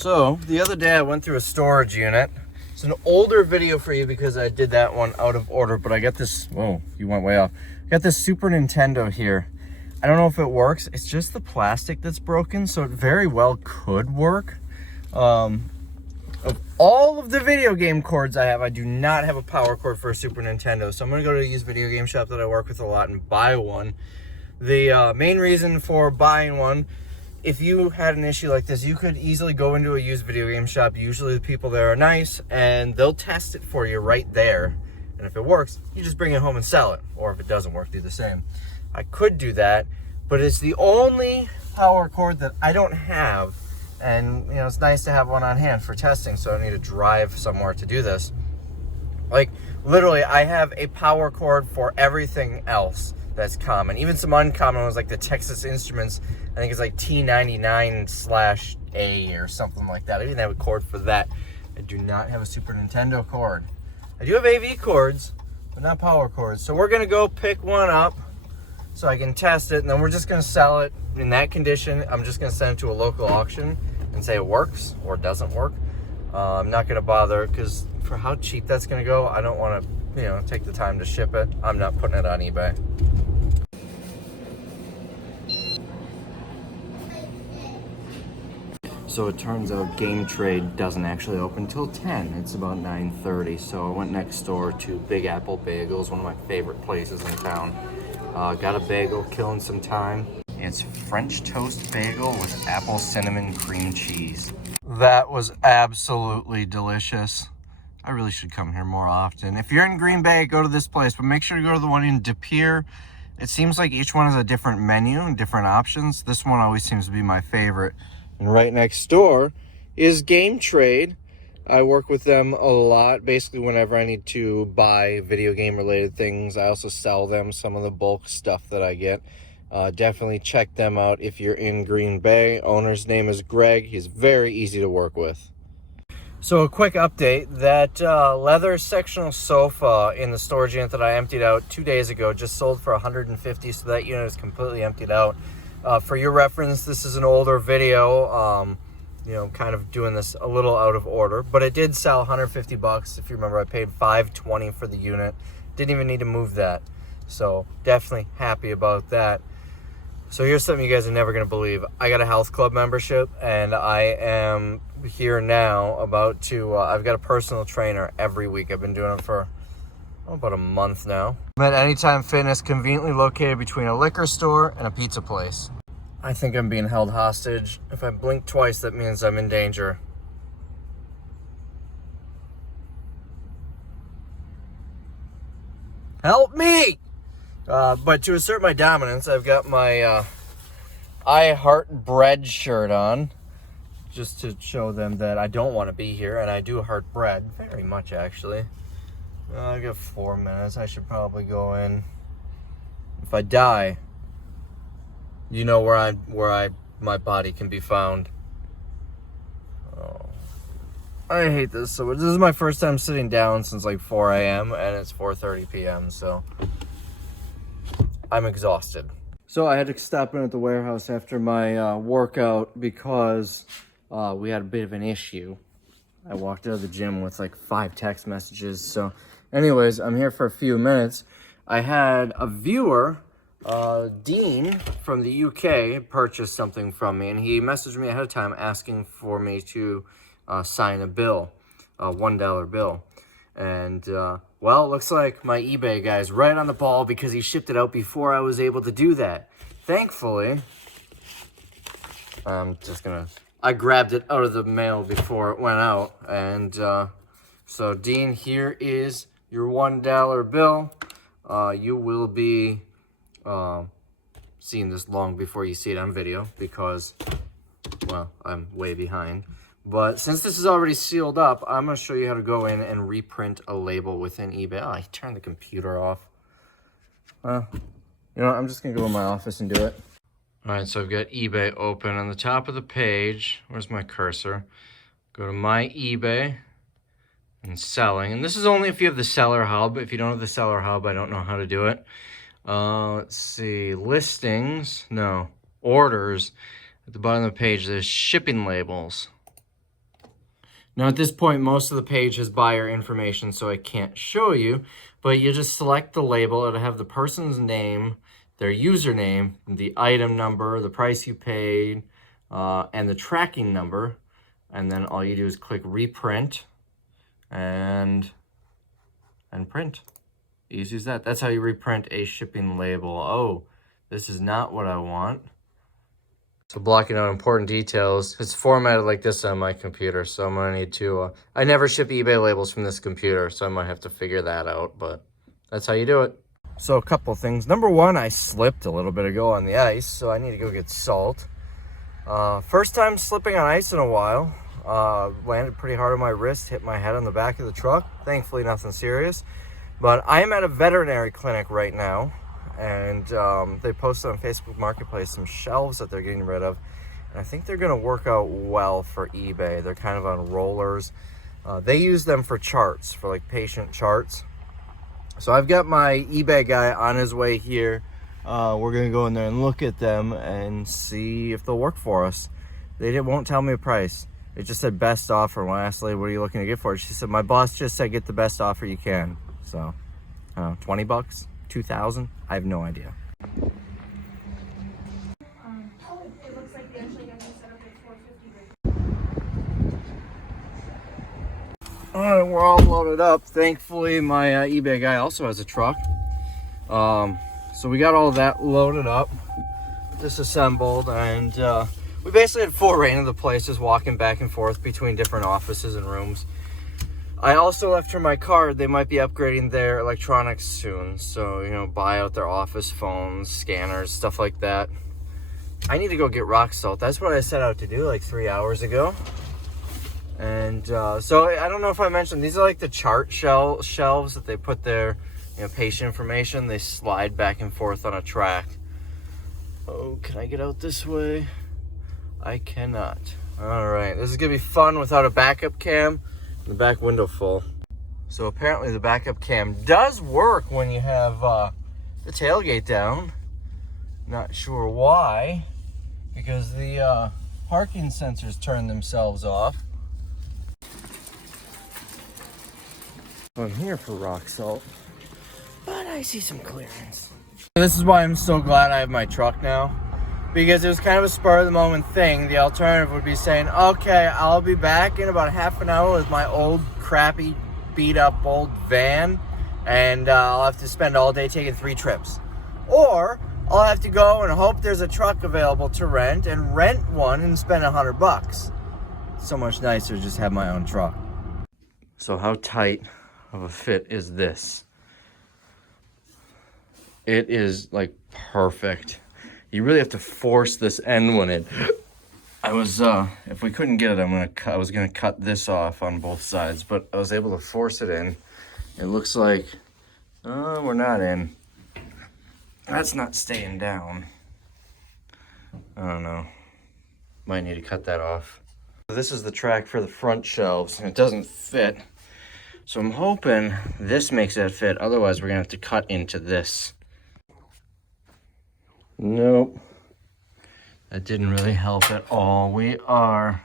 So the other day I went through a storage unit. It's an older video for you because I did that one out of order, but I got this, whoa, you went way off. I got this Super Nintendo here. I don't know if it works. It's just the plastic that's broken, so it very well could work. Of all of the video game cords I have, I do not have a power cord for a Super Nintendo, so I'm gonna go to a used video game shop that I work with a lot and buy one. The main reason for buying one, if you had an issue like this, you could easily go into a used video game shop. Usually the people there are nice and they'll test it for you right there. And if it works, you just bring it home and sell it. Or if it doesn't work, do the same. I could do that, but it's the only power cord that I don't have. And you know, it's nice to have one on hand for testing, so I don't need to drive somewhere to do this. Like, literally, I have a power cord for everything else that's common. Even some uncommon ones like the Texas Instruments, I think it's like T99/A or something like that. I even have a cord for that. I do not have a Super Nintendo cord. I do have AV cords, but not power cords. So we're gonna go pick one up so I can test it, and then we're just gonna sell it in that condition. I'm just gonna send it to a local auction and say it works or doesn't work. I'm not gonna bother, because for how cheap that's gonna go, I don't wanna, you know, take the time to ship it. I'm not putting it on eBay. So it turns out Game Trade doesn't actually open till 10. It's about 9:30. So I went next door to Big Apple Bagels, one of my favorite places in town. Got a bagel, killing some time. It's French toast bagel with apple cinnamon cream cheese. That was absolutely delicious. I really should come here more often. If you're in Green Bay, go to this place, but make sure to go to the one in De Pere. It seems like each one has a different menu and different options. This one always seems to be my favorite. And right next door is Game Trade. I work with them a lot, basically whenever I need to buy video game related things. I also sell them some of the bulk stuff that I get. Definitely check them out if you're in Green Bay. Owner's name is Greg. He's very easy to work with. So a quick update, that leather sectional sofa in the storage unit that I emptied out 2 days ago just sold for $150, so that unit is completely emptied out. For your reference, this is an older video, you know, kind of doing this a little out of order, but it did sell $150. If you remember, I paid $520 for the unit. Didn't even need to move that. So definitely happy about that. So here's something you guys are never going to believe. I got a health club membership, and I am here now about to, I've got a personal trainer every week. I've been doing it for about a month now. I'm at Anytime Fitness, conveniently located between a liquor store and a pizza place. I think I'm being held hostage. If I blink twice, that means I'm in danger. Help me! But to assert my dominance, I've got my I Heart Bread shirt on, just to show them that I don't want to be here, and I do heart bread, very much actually. I got 4 minutes. I should probably go in. If I die, you know where my body can be found. Oh, I hate this so much. This is my first time sitting down since like 4 a.m. and it's 4:30 p.m. So I'm exhausted. So I had to stop in at the warehouse after my workout because we had a bit of an issue. I walked out of the gym with like 5 text messages. So anyways, I'm here for a few minutes. I had a viewer, Dean from the UK, purchase something from me, and he messaged me ahead of time asking for me to sign a bill, a $1 bill. And well, it looks like my eBay guy's right on the ball because he shipped it out before I was able to do that. Thankfully, I grabbed it out of the mail before it went out. And so Dean, here is your $1 bill. You will be seeing this long before you see it on video because, well, I'm way behind. But since this is already sealed up, I'm going to show you how to go in and reprint a label within eBay. Oh, I turned the computer off. You know what? I'm just going to go in my office and do it. All right, so I've got eBay open. On the top of the page, where's my cursor? Go to My eBay and Selling. And this is only if you have the Seller Hub. If you don't have the Seller Hub, I don't know how to do it. Let's see. Listings. No. Orders. At the bottom of the page, there's shipping labels. Now at this point, most of the page has buyer information, so I can't show you, but you just select the label. It'll have the person's name, their username, the item number, the price you paid, and the tracking number. And then all you do is click reprint and print. Easy as that. That's how you reprint a shipping label. Oh, this is not what I want. So blocking out important details. It's formatted like this on my computer, so I'm gonna need to, I never ship eBay labels from this computer, so I might have to figure that out, but that's how you do it. So a couple things. Number one, I slipped a little bit ago on the ice, so I need to go get salt. First time slipping on ice in a while. Landed pretty hard on my wrist, hit my head on the back of the truck. Thankfully, nothing serious. But I am at a veterinary clinic right now, and they posted on Facebook Marketplace some shelves that they're getting rid of. And I think they're going to work out well for eBay. They're kind of on rollers. They use them for charts, for like patient charts. So I've got my eBay guy on his way here. We're going to go in there and look at them and see if they'll work for us. They won't tell me a price. It just said best offer. When I asked the lady, what are you looking to get for it? She said, my boss just said get the best offer you can. So, 20 bucks, 2,000, I have no idea. It looks like they actually got you set up at 450. All right, we're all loaded up. Thankfully, my eBay guy also has a truck. So we got all that loaded up, disassembled, and we basically had full reign of the place, just walking back and forth between different offices and rooms. I also left her my card. They might be upgrading their electronics soon, so, you know, buy out their office phones, scanners, stuff like that. I need to go get rock salt. That's what I set out to do like 3 hours ago. And so I don't know if I mentioned, these are like the chart shelves that they put their, you know, patient information. They slide back and forth on a track. Oh, can I get out this way? I cannot. All right, this is gonna be fun without a backup cam. The back window full. So apparently the backup cam does work when you have the tailgate down. Not sure why, because the parking sensors turn themselves off. I'm here for rock salt, but I see some clearance. This is why I'm so glad I have my truck now, because it was kind of a spur of the moment thing. The alternative would be saying, okay, I'll be back in about half an hour with my old crappy beat up old van, and I'll have to spend all day taking 3 trips. Or I'll have to go and hope there's a truck available to rent and rent one and spend $100. So much nicer to just have my own truck. So how tight of a fit is this? It is like perfect. You really have to force this end one in. I was, if we couldn't get it, I was gonna cut this off on both sides, but I was able to force it in. It looks like, we're not in. That's not staying down. I don't know. Might need to cut that off. This is the track for the front shelves, and it doesn't fit. So I'm hoping this makes that fit. Otherwise, we're gonna have to cut into this. Nope. That didn't really help at all. We are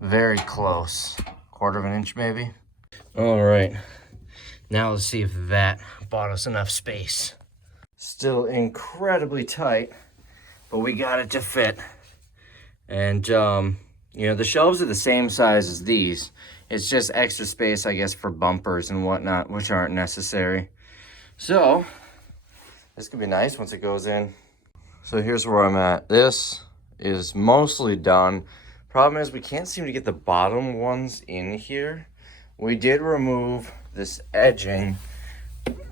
very close. 1/4 inch maybe. All right. Now let's see if that bought us enough space. Still incredibly tight, but we got it to fit. And, you know, the shelves are the same size as these. It's just extra space, I guess, for bumpers and whatnot, which aren't necessary. So, this could be nice once it goes in. So here's where I'm at. This is mostly done. Problem is we can't seem to get the bottom ones in here. We did remove this edging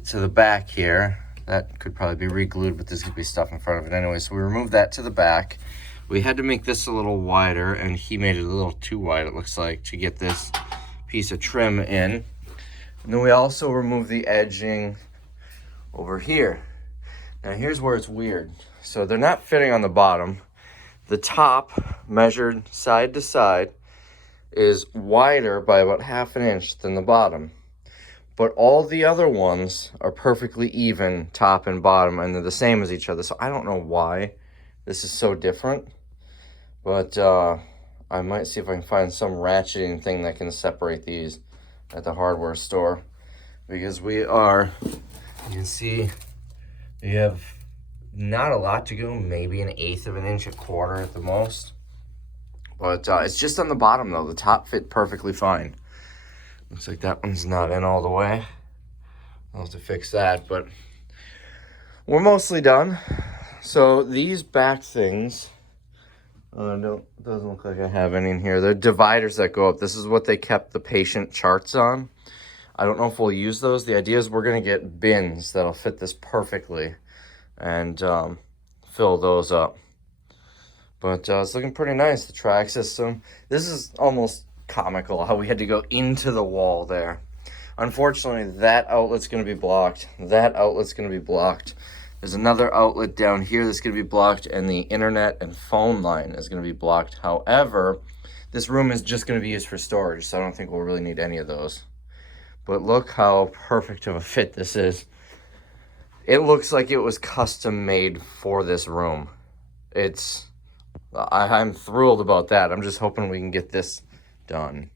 to the back here. That could probably be re-glued, but there's gonna be stuff in front of it anyway. So we removed that to the back. We had to make this a little wider, and he made it a little too wide, it looks like, to get this piece of trim in. And then we also removed the edging over here. Now here's where it's weird. So they're not fitting on the bottom. The top, measured side to side, is wider by about 1/2 inch than the bottom. But all the other ones are perfectly even, top and bottom, and they're the same as each other. So I don't know why this is so different. But I might see if I can find some ratcheting thing that can separate these at the hardware store. Because we are, you can see, we have not a lot to go, maybe 1/8 of an inch, 1/4 at the most. But it's just on the bottom though. The top fit perfectly fine. Looks like that one's not in all the way. I'll have to fix that, but we're mostly done. So these back things, no, doesn't look like I have any in here. They're dividers that go up. This is what they kept the patient charts on. I don't know if we'll use those. The idea is we're going to get bins that'll fit this perfectly and fill those up. But it's looking pretty nice, the track system. This is almost comical how we had to go into the wall there. Unfortunately, that outlet's going to be blocked. That outlet's going to be blocked. There's another outlet down here that's going to be blocked, and the internet and phone line is going to be blocked. However, this room is just going to be used for storage, so I don't think we'll really need any of those. But look how perfect of a fit this is. It looks like it was custom made for this room. I'm thrilled about that. I'm just hoping we can get this done.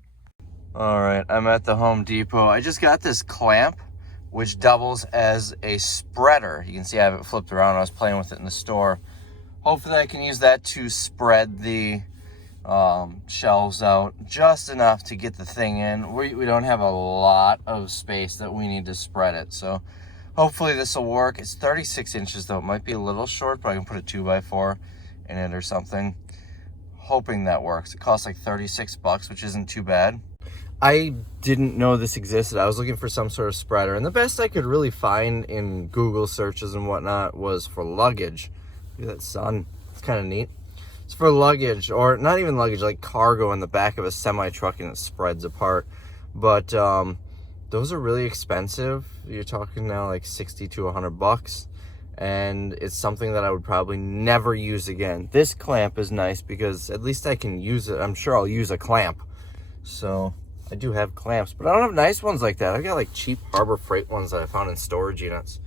All right, I'm at the Home Depot. I just got this clamp, which doubles as a spreader. You can see I have it flipped around. I was playing with it in the store. Hopefully I can use that to spread the shelves out just enough to get the thing in. We don't have a lot of space that we need to spread it, so hopefully this will work. It's 36 inches though. It might be a little short, but I can put a 2x4 in it or something. Hoping that works. It costs like 36 bucks, which isn't too bad. I didn't know this existed. I was looking for some sort of spreader, and the best I could really find in Google searches and whatnot was for luggage. Look at that sun. It's kind of neat. It's for luggage, or not even luggage, like cargo in the back of a semi-truck, and it spreads apart. But those are really expensive. You're talking now like 60 to 100 bucks. And it's something that I would probably never use again. This clamp is nice because at least I can use it. I'm sure I'll use a clamp. So I do have clamps, but I don't have nice ones like that. I got like cheap Harbor Freight ones that I found in storage units.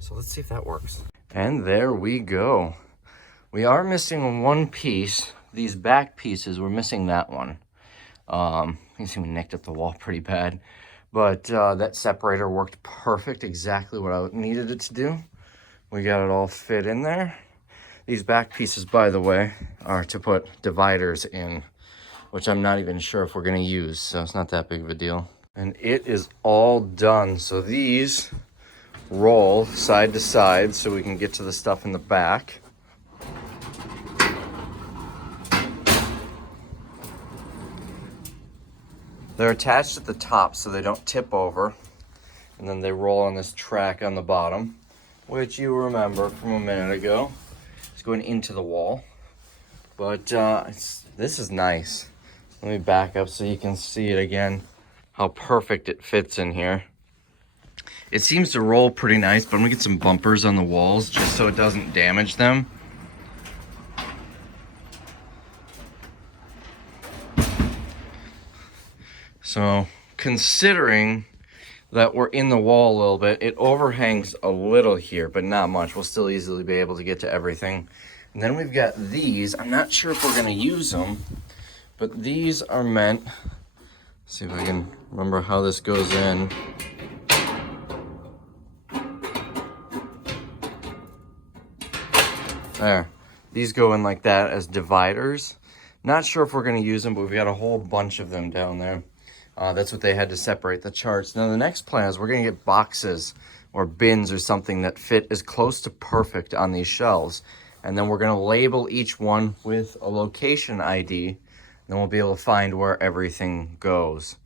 So let's see if that works. And there we go. We are missing one piece. These back pieces, we're missing that one. You can see we nicked up the wall pretty bad. But that separator worked perfect, exactly what I needed it to do. We got it all fit in there. These back pieces, by the way, are to put dividers in, which I'm not even sure if we're going to use, so it's not that big of a deal. And it is all done. So these roll side to side so we can get to the stuff in the back. They're attached at the top so they don't tip over, and then they roll on this track on the bottom, which you remember from a minute ago. It's going into the wall. But this is nice. Let me back up so you can see it again, how perfect it fits in here. It seems to roll pretty nice, but I'm gonna get some bumpers on the walls just so it doesn't damage them. So considering that we're in the wall a little bit, it overhangs a little here, but not much. We'll still easily be able to get to everything. And then we've got these. I'm not sure if we're gonna use them, but these are meant, let's see if I can remember how this goes in. There, these go in like that as dividers. Not sure if we're gonna use them, but we've got a whole bunch of them down there. That's what they had to separate the charts. Now the next plan is we're gonna get boxes or bins or something that fit as close to perfect on these shelves. And then we're gonna label each one with a location ID. Then we'll be able to find where everything goes.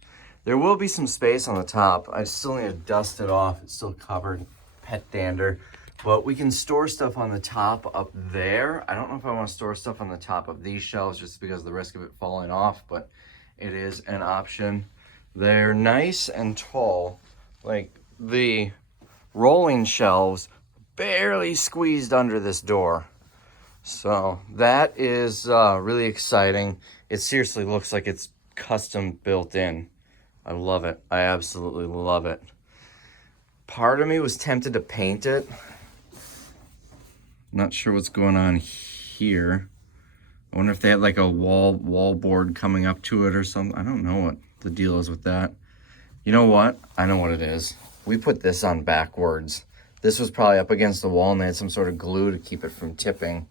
There will be some space on the top. I still need to dust it off. It's still covered, pet dander. But we can store stuff on the top up there. I don't know if I want to store stuff on the top of these shelves just because of the risk of it falling off, but it is an option. They're nice and tall. Like the rolling shelves barely squeezed under this door. So that is really exciting. It seriously looks like it's custom built in. I love it. I absolutely love it. Part of me was tempted to paint it. Not sure what's going on here. I wonder if they had like a wall board coming up to it or something. I don't know what the deal is with that. You know what? I know what it is. We put this on backwards. This was probably up against the wall and they had some sort of glue to keep it from tipping.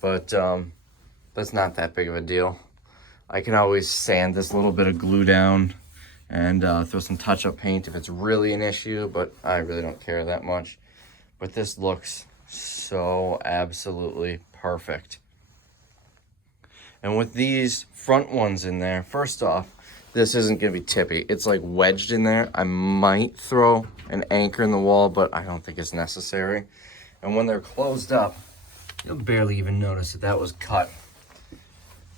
But that's not that big of a deal. I can always sand this little bit of glue down and throw some touch-up paint if it's really an issue, but I really don't care that much. But this looks so absolutely perfect. And with these front ones in there, first off, this isn't going to be tippy. It's like wedged in there. I might throw an anchor in the wall, but I don't think it's necessary. And when they're closed up, you'll barely even notice that that was cut.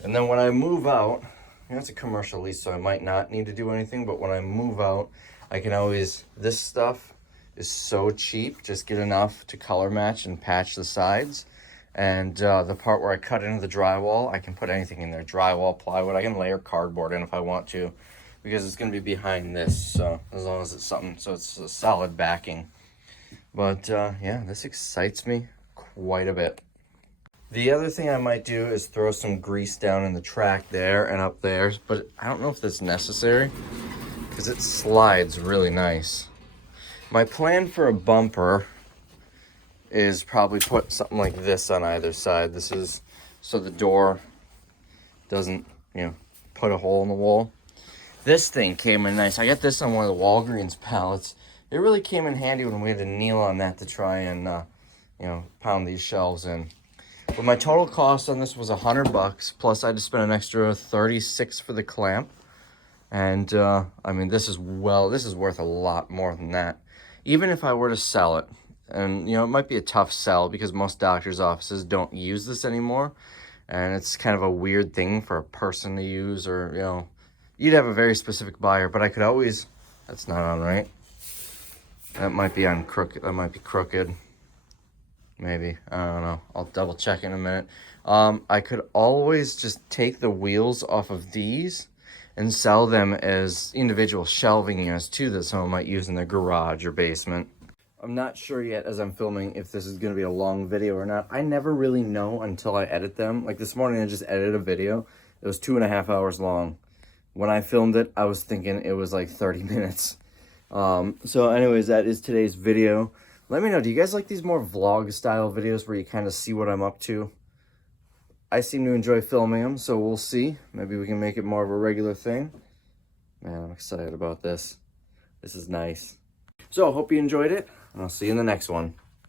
And then when I move out, it's a commercial lease, so I might not need to do anything, but when I move out, I can always, this stuff is so cheap, just get enough to color match and patch the sides. And the part where I cut into the drywall, I can put anything in there, drywall, plywood. I can layer cardboard in if I want to, because it's going to be behind this, so as long as it's something, so it's a solid backing. But yeah, this excites me quite a bit. The other thing I might do is throw some grease down in the track there and up there, but I don't know if that's necessary, because it slides really nice. My plan for a bumper is probably put something like this on either side. This is so the door doesn't, you know, put a hole in the wall. This thing came in nice. I got this on one of the Walgreens pallets. It really came in handy when we had to kneel on that to try and, you know, pound these shelves in. But my total cost on this was $100, plus I had to spend an extra $36 for the clamp. And, I mean, this is worth a lot more than that. Even if I were to sell it, and, you know, it might be a tough sell because most doctors' offices don't use this anymore. And it's kind of a weird thing for a person to use, or, you know, you'd have a very specific buyer. But I could always, that's not on right. That might be on crooked. That might be crooked. Maybe. I don't know. I'll double check in a minute. I could always just take the wheels off of these and sell them as individual shelving units too that someone might use in their garage or basement. I'm not sure yet as I'm filming if this is going to be a long video or not. I never really know until I edit them. Like this morning I just edited a video. It was 2.5 hours long. When I filmed it, I was thinking it was like 30 minutes. So anyways, that is today's video. Let me know, do you guys like these more vlog style videos where you kind of see what I'm up to? I seem to enjoy filming them, so we'll see. Maybe we can make it more of a regular thing. Man, I'm excited about this. This is nice. So, hope you enjoyed it, and I'll see you in the next one.